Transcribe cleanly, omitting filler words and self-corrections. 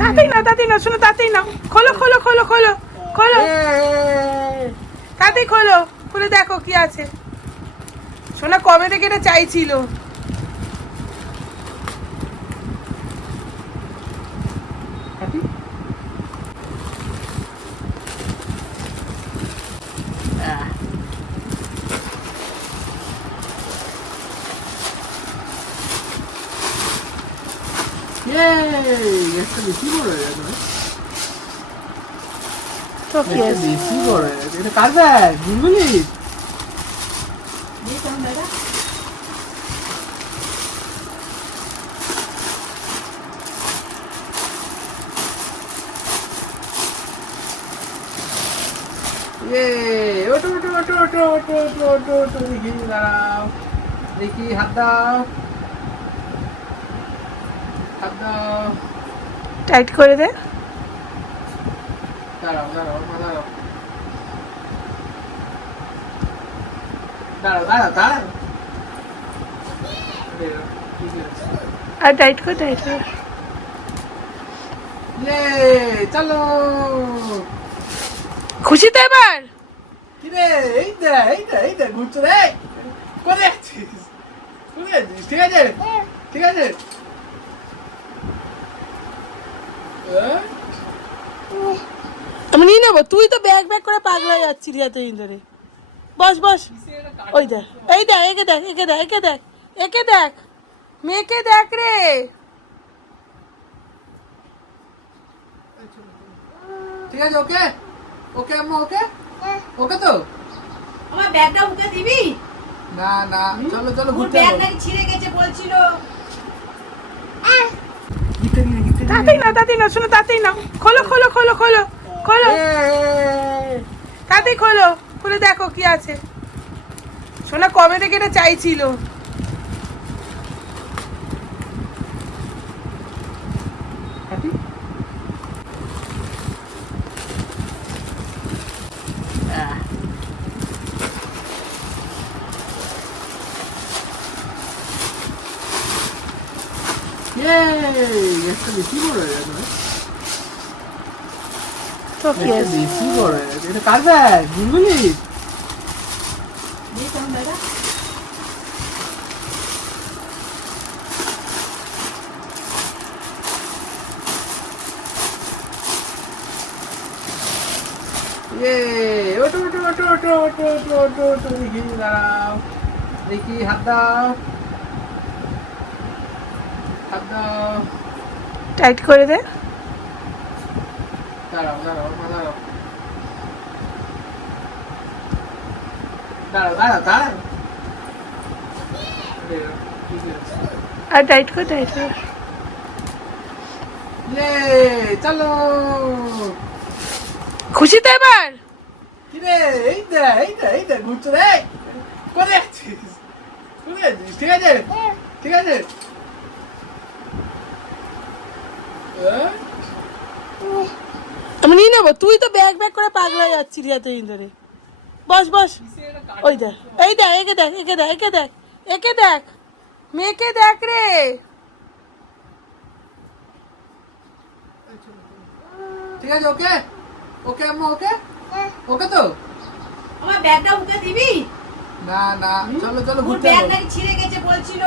তাড়াতাড়ি না শোনো, তাড়াতাড়ি না, খোলো খোলো খোলো খোলো খোলো, তাড়াতাড়ি খোলো, খুলে দেখো কি আছে। শোনা কবে থেকে এটা চাইছিল। বেশি বড় হয়ে গেছে। তো কি আছে? বেশি বড় হয়ে গেছে। এটা কার ব্যাগ? বুলবুলি? ওটো ওটো ওটো ওটো ওটো ওটো ওটো ওটো দেখি দাঁড়াও, দেখি হাত দাও, হাত দাও, টাইট করে দে। দাঁড়াও দাঁড়াও দাঁড়াও দাঁড়াও দাঁড়াও দাঁড়াও, ঠিক আছে। আর টাইট করে, টাইট করে। চলো খুশি তো এবার? কিরে এই দে ঘুরছো রে, কোথায় যাচ্ছিস? কোথায় যাচ্ছিস? ঠিক আছে ঠিক আছে। আমি নিয়ে নেবো, তুই তো ব্যাগ ব্যাগ করে পাগলা যাচ্ছিলি এতদিন ধরে। বস বস, ওই দেখ, এই দেখ, একে দেখ, একে দেখ, একে দেখ, একে দেখ, মেয়েকে দেখ রে। ঠিক আছে, ওকে ওকে আম্মা, ওকে ওকে তো। আমার ব্যাগটা উঠে দিবি? না না, চলো চলো ওর ঘুরতে ব্যাগ যাবো। নাকি ছিঁড়ে গেছে বলছিল। তাড়াতাড়ি না শোনো, তাড়াতাড়ি না, খোলো খোলো খোলো খোলো খোলো, তাড়াতাড়ি খোলো, খুলে দেখো কি আছে। শোনা কবে থেকে এটা চাইছিল। বেশি বড় হয়ে গেছে। তো কি আছে? বেশি বড় হয়ে গেছে। এটা কার ব্যাগ? বুলবুলি? দিস আমার ব্যাগটা। ওটো ওটো ওটো ওটো ওটো ওটো ওটো ওটো দেখি দাঁড়াও, দেখি হাত দাও, হাত দাও, টাইট করে দে। দাঁড়াও দাঁড়াও দাঁড়াও দাঁড়াও দাঁড়াও দাঁড়াও, ঠিক আছে। আর টাইট করে, টাইট করে। চলো খুশি তো এবার? কিরে এই দে ঘুরছো রে, কোথায় যাচ্ছিস? কোথায় যাচ্ছিস? ঠিক আছে ঠিক আছে। আমি নিয়ে নেবো, তুই তো ব্যাগ ব্যাগ করে পাগলা যাচ্ছিলি এতদিন ধরে। বস বস, ওই দেখ, এই দেখ, একে দেখ, একে দেখ, একে দেখ, একে দেখ, মেয়েকে দেখ রে। ঠিক আছে, ওকে ওকে আম্মা, ওকে ওকে তো। আমার ব্যাগটা উঠে দিবি? না না, চলো চলো ওর ঘুরতে ব্যাগ যাবো। নাকি ছিঁড়ে গেছে বলছিল।